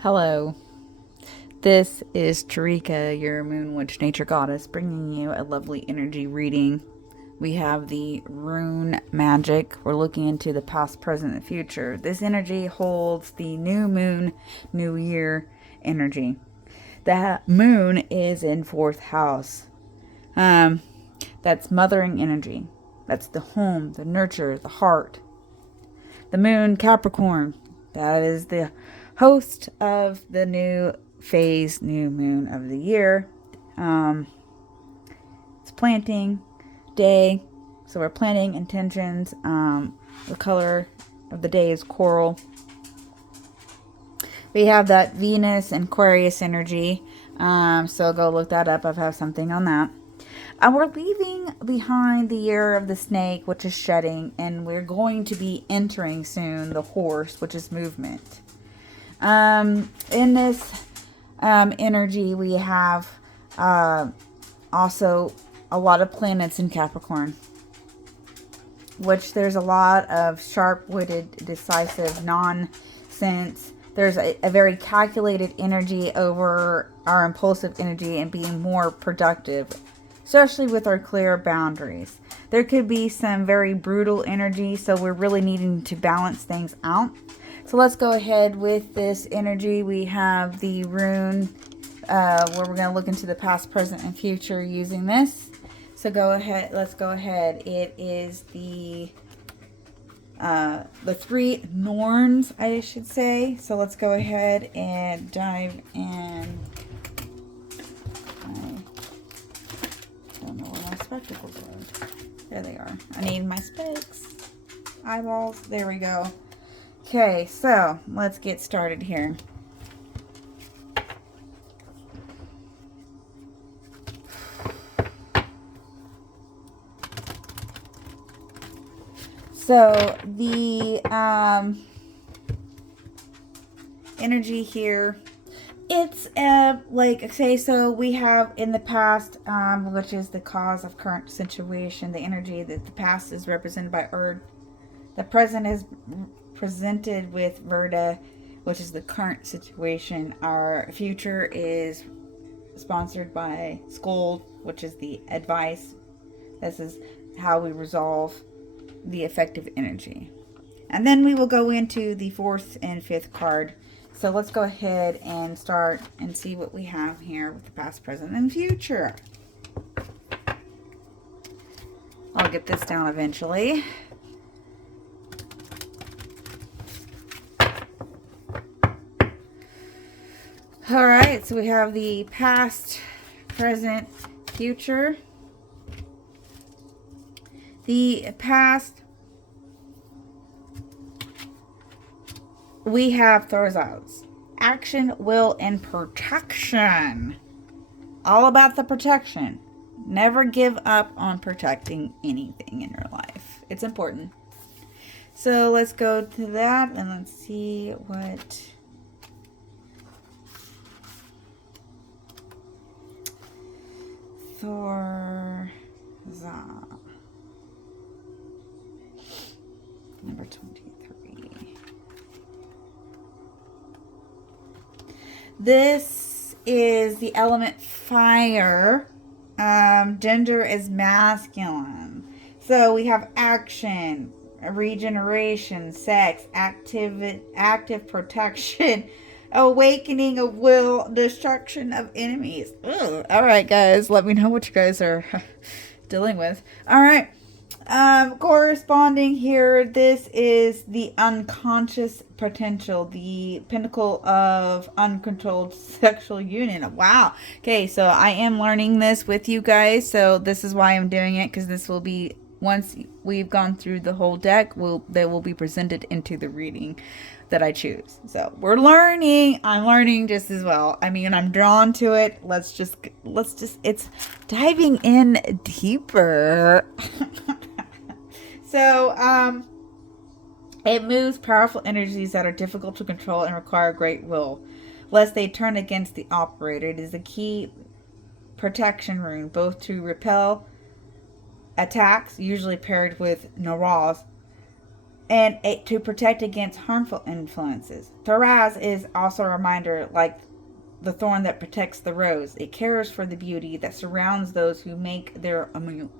Hello, this is Tarika, your Moon Witch Nature Goddess, bringing you a lovely energy reading. We have the Rune Magic. We're looking into the past, present, and future. This energy holds the new moon, new year energy. The moon is in fourth house. Um, that's mothering energy. That's the home, the nurture, the heart. The moon, Capricorn. That is the host of the new phase, new moon of the year. Um, it's planting day. So we're planting intentions. The color of the day is coral. We have that Venus and Aquarius energy. So go look that up. I have something on that. We're leaving behind the year of the snake, which is shedding, and we're going to be entering soon the horse, which is movement. In this energy, we have also a lot of planets in Capricorn, which there's a lot of sharp-witted, decisive nonsense. There's a very calculated energy over our impulsive energy and being more productive, especially with our clear boundaries. There could be some very brutal energy, so we're really needing to balance things out. So let's go ahead with this energy. We have the rune where we're going to look into the past, present, and future using this. So go ahead. Let's go ahead. It is the three Norns, I should say. So let's go ahead and dive in. I don't know where my spectacles are. There they are. I need my specs. Eyeballs. There we go. Okay, so let's get started here. So the energy here, it's like, okay, so we have in the past, which is the cause of current situation, the energy that the past is represented by Earth. The present is presented with Verda, which is the current situation. Our future is sponsored by Scold, which is the advice. This is how we resolve the effective energy. And then we will go into the fourth and fifth card. So let's go ahead and start and see what we have here with the past, present, and future. I'll get this down eventually. All right, so we have the past, present, future. The past, we have Thorazos. Action, will, and protection. All about the protection. Never give up on protecting anything in your life. It's important. So let's go to that and let's see what... Thorza. Number 23. This is the element fire. Gender is masculine. So we have action, regeneration, sex, active protection, awakening of will, destruction of enemies. Ugh. All right, guys, let me know what you guys are dealing with. All right. Corresponding here, this is the unconscious potential, the pinnacle of uncontrolled sexual union. Wow. Okay, so I am learning this with you guys, so this is why I'm doing it, because this will be, once we've gone through the whole deck, they will be presented into the reading that I choose. So we're learning. I'm learning just as well. I mean, I'm drawn to it. Let's just, it's diving in deeper. So, it moves powerful energies that are difficult to control and require great will, lest they turn against the operator. It is a key protection rune, both to repel attacks, usually paired with Naraz, and to protect against harmful influences. Thoraz is also a reminder, like the thorn that protects the rose. It cares for the beauty that surrounds those who make their immune.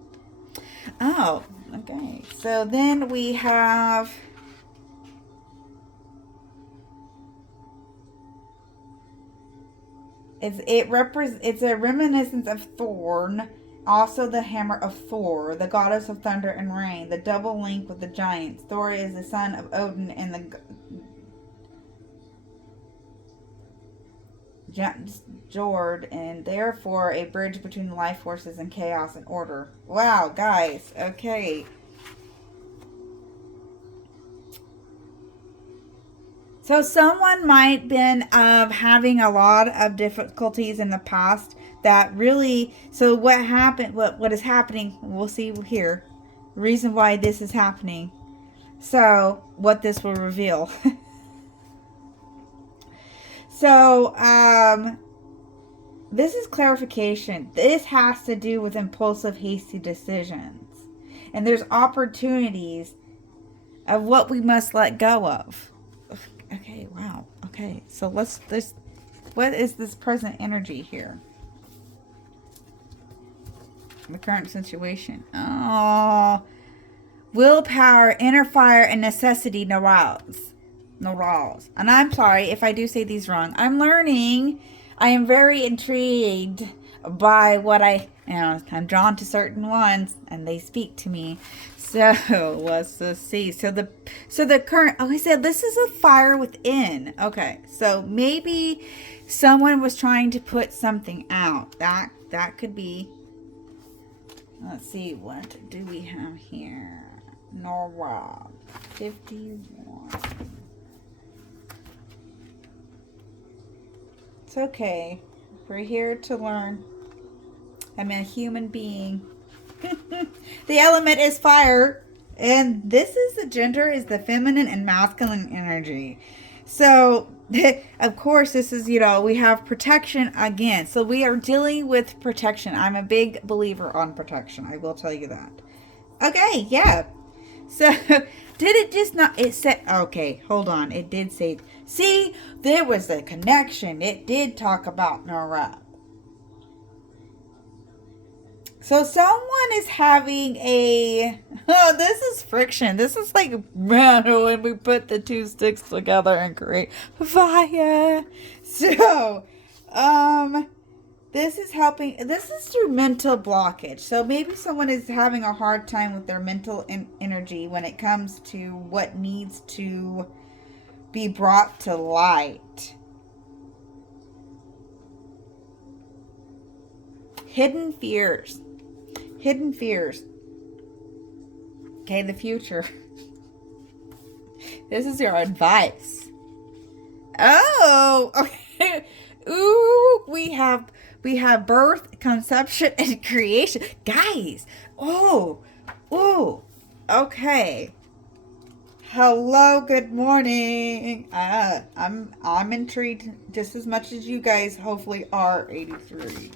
Oh, okay. So then we have it's a reminiscence of Thorn, also the hammer of Thor, the goddess of thunder and rain, the double link with the giants. Thor is the son of Odin and the Jord, and therefore a bridge between life forces and chaos and order. Wow, guys. Okay. So someone might been having a lot of difficulties in the past that really. So what happened? What is happening? We'll see here. Reason why this is happening. So what this will reveal. So this is clarification. This has to do with impulsive, hasty decisions, and there's opportunities of what we must let go of. Okay, wow. Okay, so what is this present energy here? The current situation. Oh, willpower, inner fire, and necessity neurals. And I'm sorry if I do say these wrong. I'm learning. I am very intrigued by what I'm drawn to certain ones, and they speak to me. So let's just see. So the current. Oh, he said this is a fire within. Okay, so maybe someone was trying to put something out. That could be. Let's see. What do we have here? Norwalk 51. It's okay. We're here to learn. I'm a human being. The element is fire, and this is the gender is the feminine and masculine energy. So of course this is, we have protection again, so we are dealing with protection. I'm a big believer on protection, I will tell you that. Okay, yeah. So did it just not, it said, okay, hold on, it did say, see, there was a connection. It did talk about Nora. So someone is having this is friction. This is like, man, when we put the two sticks together and create fire. So, this is helping. This is through mental blockage. So maybe someone is having a hard time with their mental energy when it comes to what needs to be brought to light. Hidden fears. Okay, the future. This is your advice. Oh, okay. Ooh, we have birth, conception, and creation. Guys, okay. Hello, good morning. I'm intrigued just as much as you guys hopefully are. 83.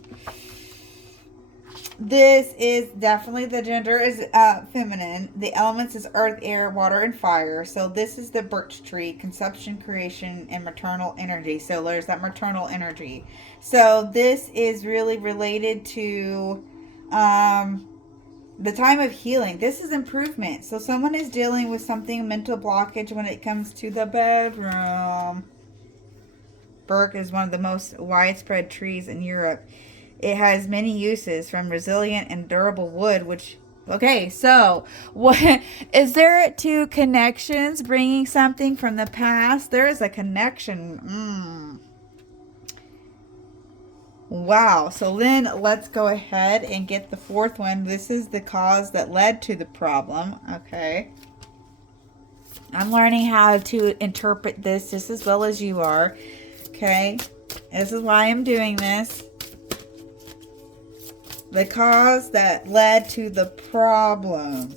This is definitely, the gender is feminine. The elements is earth, air, water, and fire. So this is the birch tree, conception, creation, and maternal energy. So there's that maternal energy. So this is really related to the time of healing. This is improvement. So someone is dealing with something, mental blockage when it comes to the bedroom. Birch is one of the most widespread trees in Europe. It has many uses, from resilient and durable wood, which, okay, so what is there two connections bringing something from the past? There is a connection. Wow. So then let's go ahead and get the fourth one. This is the cause that led to the problem. Okay. I'm learning how to interpret this just as well as you are. Okay. This is why I'm doing this. The cause that led to the problem.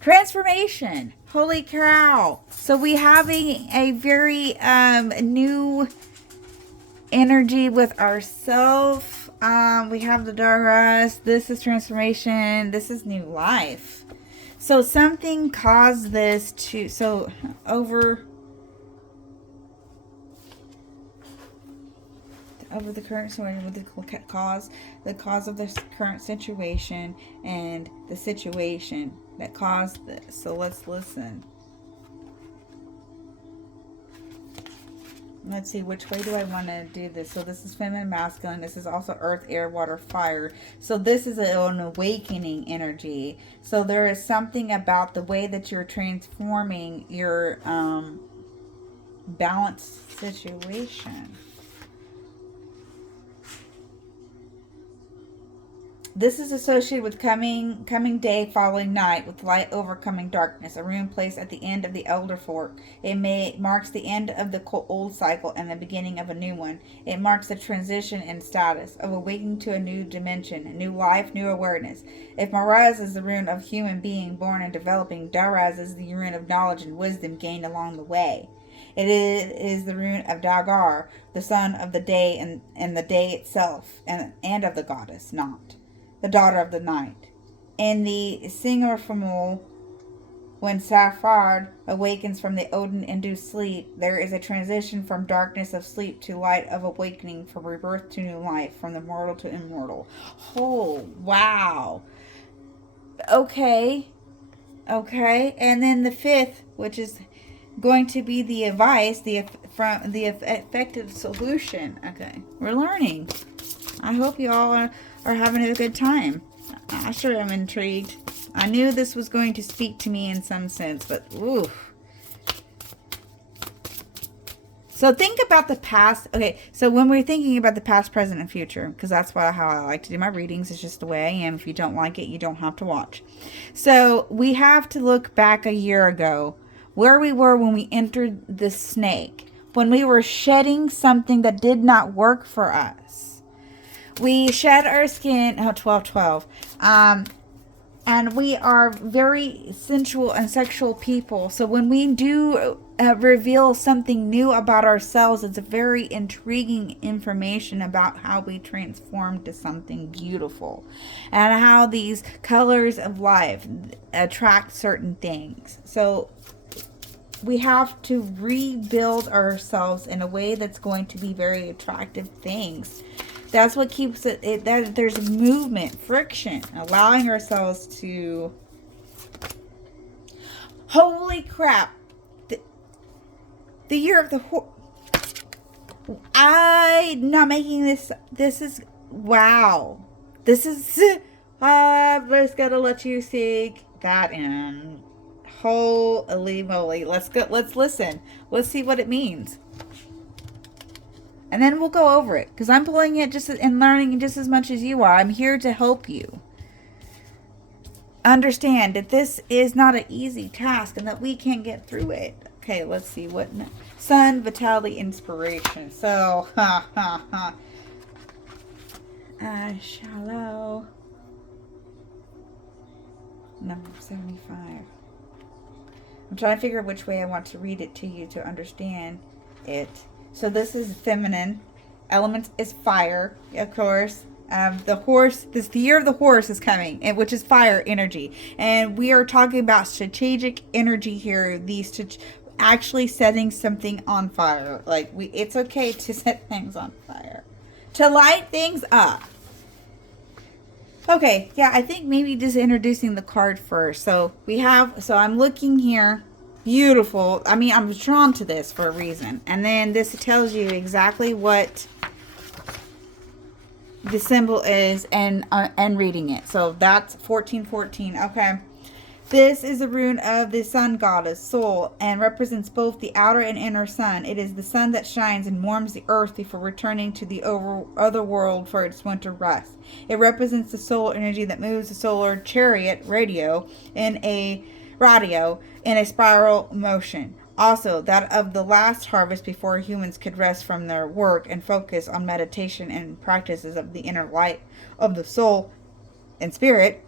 Transformation. Holy cow. So we having a very new energy with ourselves. we have the Daras. This is transformation. This is new life. So something caused this to, so over the current situation, with the cause of this current situation, and the situation that caused this. So let's listen. Let's see, which way do I want to do this? So this is feminine, masculine. This is also earth, air, water, fire. So this is an awakening energy. So there is something about the way that you're transforming your balanced situation. This is associated with coming day following night, with light overcoming darkness. A rune placed at the end of the elder fork. It marks the end of the old cycle and the beginning of a new one. It marks the transition in status of awakening to a new dimension, a new life, new awareness. If Maraz is the rune of human being born and developing, Daraz is the rune of knowledge and wisdom gained along the way. It is the rune of Dagar, the son of the day and the day itself, and of the goddess, not the daughter of the night. In the Singer Famul, when Safard awakens from the Odin-induced sleep, there is a transition from darkness of sleep to light of awakening, from rebirth to new life, from the mortal to immortal. Oh, wow. Okay. And then the fifth, which is going to be the advice, the effective solution. Okay, we're learning. I hope you all are having a good time. I sure am intrigued. I knew this was going to speak to me in some sense, but ooh. So think about the past. Okay, so when we're thinking about the past, present, and future, because that's how I like to do my readings. It's just the way I am. If you don't like it, you don't have to watch. So we have to look back a year ago, where we were when we entered the snake, when we were shedding something that did not work for us. We shed our skin, 12. And we are very sensual and sexual people. So when we do reveal something new about ourselves, it's a very intriguing information about how we transform to something beautiful. And how these colors of life attract certain things. So we have to rebuild ourselves in a way that's going to be very attractive things. That's what keeps it that there's movement, friction, allowing ourselves to... Holy crap. The year of the horse. I'm not making this. This is... Wow. This is... I just gotta let you sink that in. Holy moly. Let's go. Let's listen. Let's see what it means. And then we'll go over it, because I'm pulling it and learning just as much as you are. I'm here to help you understand that this is not an easy task and that we can get through it. Okay, let's see what sun, vitality, inspiration. So, shallow. Number 75. I'm trying to figure out which way I want to read it to you to understand it. So this is feminine. Element is fire, of course. The horse, the year of the horse is coming, which is fire energy. And we are talking about strategic energy here. Actually setting something on fire. It's okay to set things on fire. To light things up. Okay, yeah, I think maybe just introducing the card first. So I'm looking here. Beautiful. I mean, I'm drawn to this for a reason. And then this tells you exactly what the symbol is and reading it. So that's 1414. Okay. This is the rune of the sun goddess, soul, and represents both the outer and inner sun. It is the sun that shines and warms the earth before returning to the other world for its winter rest. It represents the solar energy that moves the solar chariot radio in a spiral motion. Also, that of the last harvest before humans could rest from their work and focus on meditation and practices of the inner light of the soul and spirit.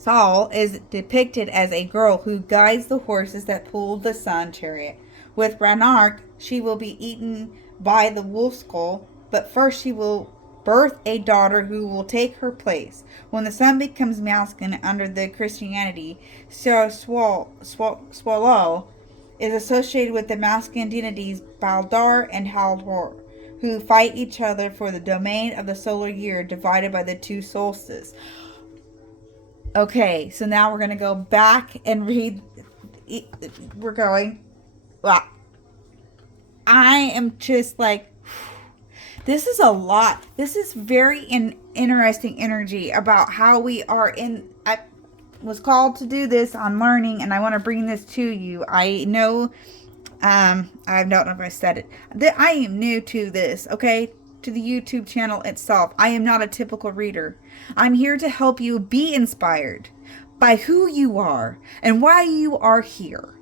Saul is depicted as a girl who guides the horses that pull the sun chariot. With Branark, she will be eaten by the wolf skull, but first she will birth a daughter who will take her place. When the son becomes masculine under the Christianity, Swallow is associated with the masculine deities Baldar and Haldor, who fight each other for the domain of the solar year divided by the two solstices. Okay, so now we're going to go back and read. We're going. Wow. I am just like, this is a lot. This is very interesting energy about how we are in. I was called to do this on learning, and I want to bring this to you. I know, I don't know if I said it. I am new to this, okay? To the YouTube channel itself. I am not a typical reader. I'm here to help you be inspired by who you are and why you are here.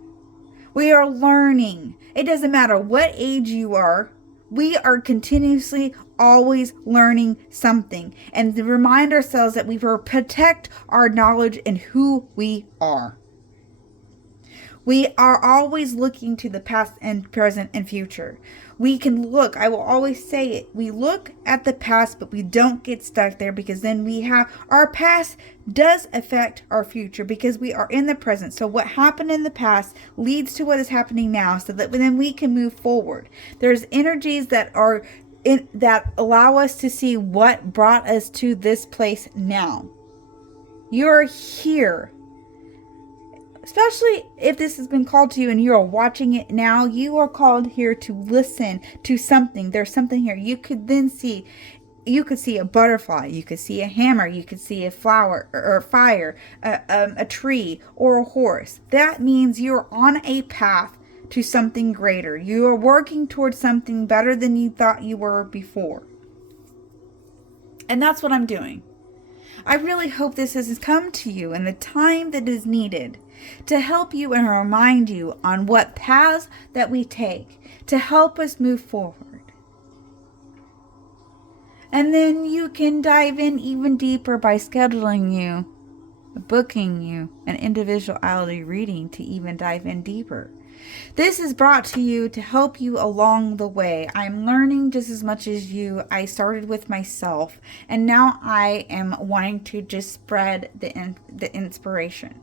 We are learning. It doesn't matter what age you are. We are continuously always learning something, and to remind ourselves that we will protect our knowledge and who we are. We are always looking to the past and present and future. We can look, I will always say it, we look at the past, but we don't get stuck there, because then we have, our past does affect our future because we are in the present. So what happened in the past leads to what is happening now, so that then we can move forward. There's energies that are that allow us to see what brought us to this place now. You're here. Especially if this has been called to you and you are watching it now, you are called here to listen to something. There's something here. You could see a butterfly, you could see a hammer, you could see a flower or fire, a tree or a horse. That means you're on a path to something greater. You are working towards something better than you thought you were before. And that's what I'm doing. I really hope this has come to you in the time that is needed to help you and remind you on what paths that we take to help us move forward. And then you can dive in even deeper by scheduling you, booking you an individuality reading to even dive in deeper. This is brought to you to help you along the way. I'm learning just as much as you. I started with myself, and now I am wanting to just spread the inspiration.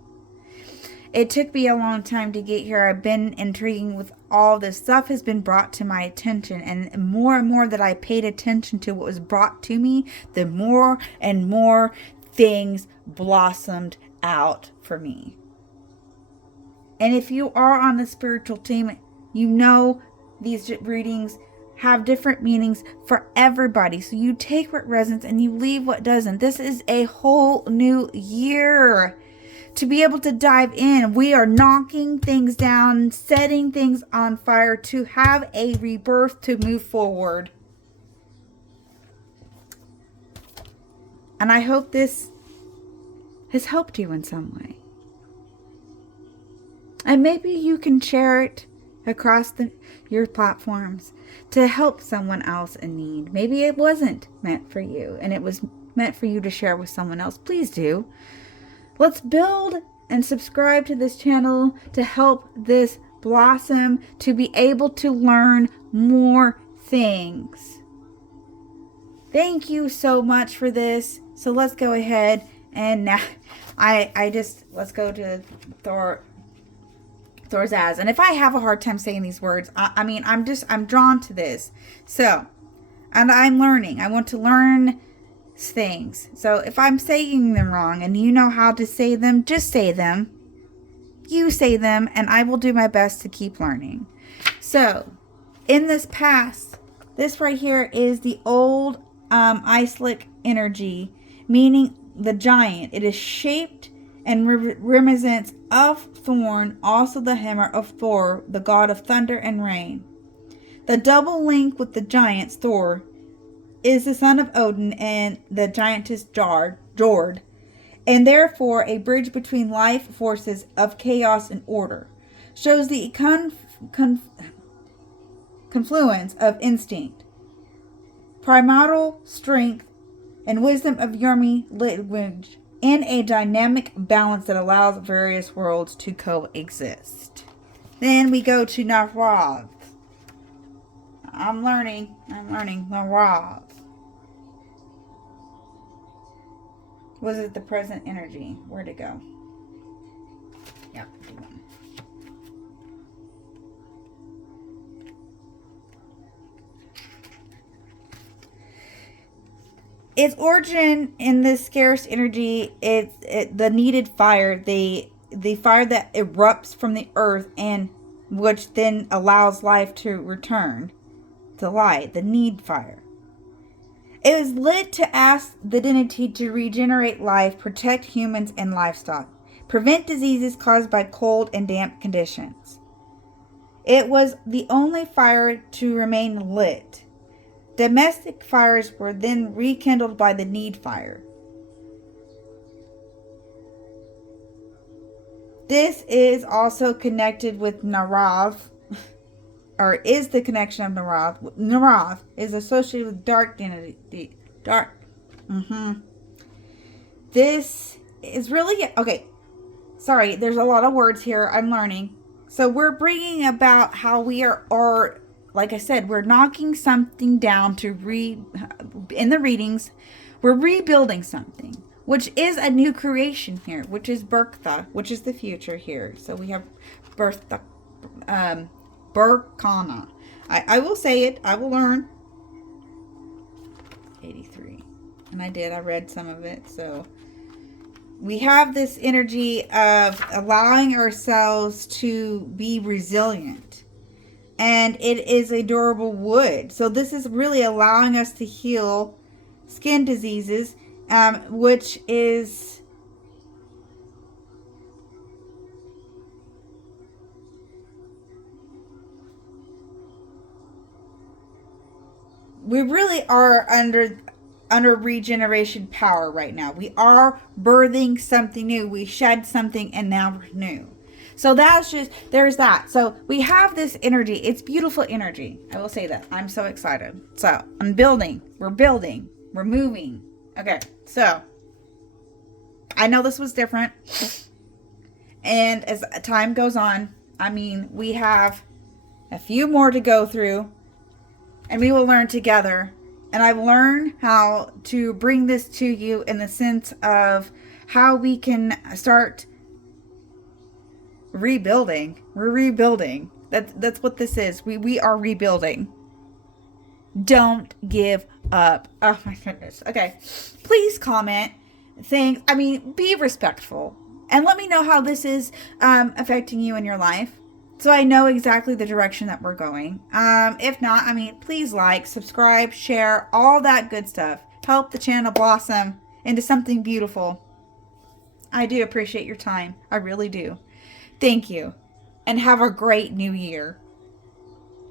It took me a long time to get here. I've been intriguing with all this stuff has been brought to my attention, and more that I paid attention to what was brought to me, the more and more things blossomed out for me. And if you are on the spiritual team, you know these readings have different meanings for everybody. So you take what resonates and you leave what doesn't. This is a whole new year to be able to dive in. We are knocking things down, setting things on fire to have a rebirth to move forward. And I hope this has helped you in some way. And maybe you can share it across your platforms to help someone else in need. Maybe it wasn't meant for you and it was meant for you to share with someone else. Please do. Let's build and subscribe to this channel to help this blossom, to be able to learn more things. Thank you so much for this. So let's go ahead and now let's go to Thor's As. And if I have a hard time saying these words, I'm drawn to this. So, and I'm learning. I want to learn things. So if I'm saying them wrong and you know how to say them, just say them. You say them, and I will do my best to keep learning. So, in this past, this right here is the old Icelandic energy, meaning the giant. It is shaped and reminiscent of Thorn, also the hammer of Thor, the god of thunder and rain. The double link with the giants, Thor is the son of Odin and the giantess Jord, and therefore a bridge between life forces of chaos and order. Shows the confluence of instinct, primordial strength, and wisdom of Yormi language in a dynamic balance that allows various worlds to coexist. Then we go to Narav. I'm learning Narav. Was it the present energy? Where'd it go? Yep. Its origin in this scarce energy is the needed fire, the fire that erupts from the earth and which then allows life to return to light, the need fire. It was lit to ask the divinity to regenerate life, protect humans and livestock, prevent diseases caused by cold and damp conditions. It was the only fire to remain lit. Domestic fires were then rekindled by the need fire. This is also connected with Narav, or is the connection of Narav. Narav is associated with dark divinity. This is really, okay, sorry, there's a lot of words here I'm learning. So we're bringing about how we are like I said, we're knocking something down to in the readings, we're rebuilding something, which is a new creation here, which is Berktha, which is the future here. So we have Berktha, Berkana. I will say it, I will learn. 83. And I read some of it. So we have this energy of allowing ourselves to be resilient. And it is a durable wood. So this is really allowing us to heal skin diseases, which is we really are under regeneration power right now. We are birthing something new. We shed something and now we're new. So that's just, there's that. So we have this energy. It's beautiful energy. I will say that. I'm so excited. So I'm building. We're moving. Okay. So I know this was different. And as time goes on, I mean, we have a few more to go through and we will learn together. And I've learned how to bring this to you in the sense of how we can start rebuilding. We're rebuilding. That's what this is. We are rebuilding. Don't give up. Oh my goodness. Okay. Please comment. Things. I mean, be respectful. And let me know how this is affecting you in your life. So I know exactly the direction that we're going. If not, I mean, please like, subscribe, share, all that good stuff. Help the channel blossom into something beautiful. I do appreciate your time. I really do. Thank you. And have a great new year.